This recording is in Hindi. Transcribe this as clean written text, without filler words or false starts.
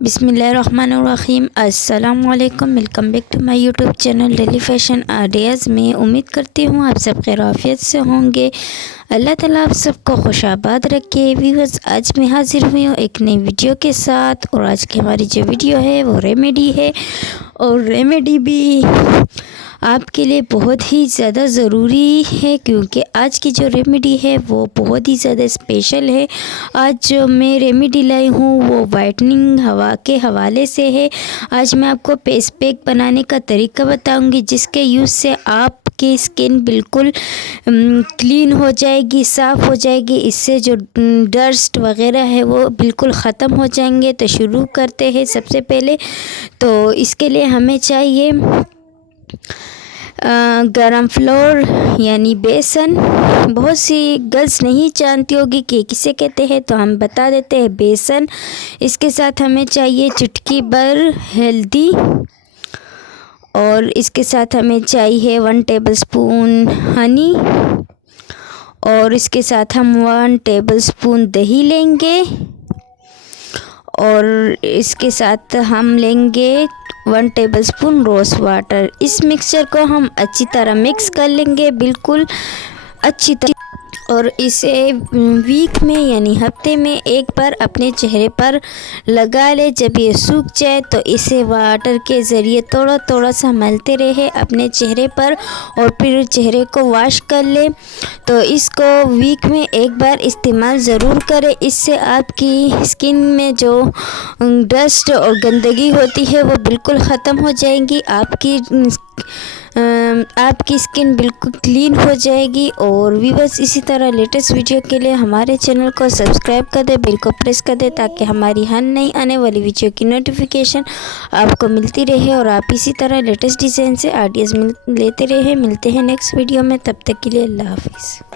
बिस्मिल्लाहिर्रहमानिर्रहीम। अस्सलाम वालेकुम। Welcome back to my YouTube channel daily fashion ideas में। उम्मीद करती हूँ आप सब खैरियत से होंगे। अल्लाह ताला आप सबको खुशाबाद रखे। व्यूअर्स, आज मैं हाज़िर हुई हूँ एक नई वीडियो के साथ। और आज की हमारी जो वीडियो है वो रेमेडी है, और रेमेडी भी आपके लिए बहुत ही ज़्यादा ज़रूरी है, क्योंकि आज की जो रेमेडी है वो बहुत ही ज़्यादा स्पेशल है। आज जो मैं रेमेडी लाई हूँ वो वाइटनिंग हवा के हवाले से है। आज मैं आपको फेस पैक बनाने का तरीका बताऊंगी, जिसके यूज़ से आपकी स्किन बिल्कुल क्लीन हो जाएगी, साफ़ हो जाएगी। इससे जो डस्ट वगैरह है वो बिल्कुल ख़त्म हो जाएंगे। तो शुरू करते हैं। सबसे पहले तो इसके लिए हमें चाहिए गरम फ्लोर यानी बेसन। बहुत सी गर्ल्स नहीं जानती होगी कि किसे कहते हैं, तो हम बता देते हैं, बेसन। इसके साथ हमें चाहिए चुटकी भर हल्दी, और इसके साथ हमें चाहिए 1 टेबलस्पून हनी, और इसके साथ हम 1 टेबलस्पून दही लेंगे, और इसके साथ हम लेंगे 1 टेबलस्पून रोज़ वाटर। इस मिक्सचर को हम अच्छी तरह मिक्स कर लेंगे, बिल्कुल अच्छी तरह। और इसे वीक में यानी हफ्ते में एक बार अपने चेहरे पर लगा ले। जब ये सूख जाए तो इसे वाटर के ज़रिए थोड़ा थोड़ा सा मलते रहे अपने चेहरे पर, और फिर चेहरे को वॉश कर ले। तो इसको वीक में एक बार इस्तेमाल ज़रूर करें। इससे आपकी स्किन में जो डस्ट और गंदगी होती है वो बिल्कुल ख़त्म हो जाएगी। आपकी स्किन बिल्कुल क्लीन हो जाएगी। और व्यूअर्स, इसी तरह लेटेस्ट वीडियो के लिए हमारे चैनल को सब्सक्राइब कर दे, बेल को प्रेस कर दे, ताकि हमारी हर नई आने वाली वीडियो की नोटिफिकेशन आपको मिलती रहे, और आप इसी तरह लेटेस्ट डिज़ाइन से आइडियाज़ लेते रहे। मिलते हैं नेक्स्ट वीडियो में, तब तक के लिए अल्लाह हाफिज़।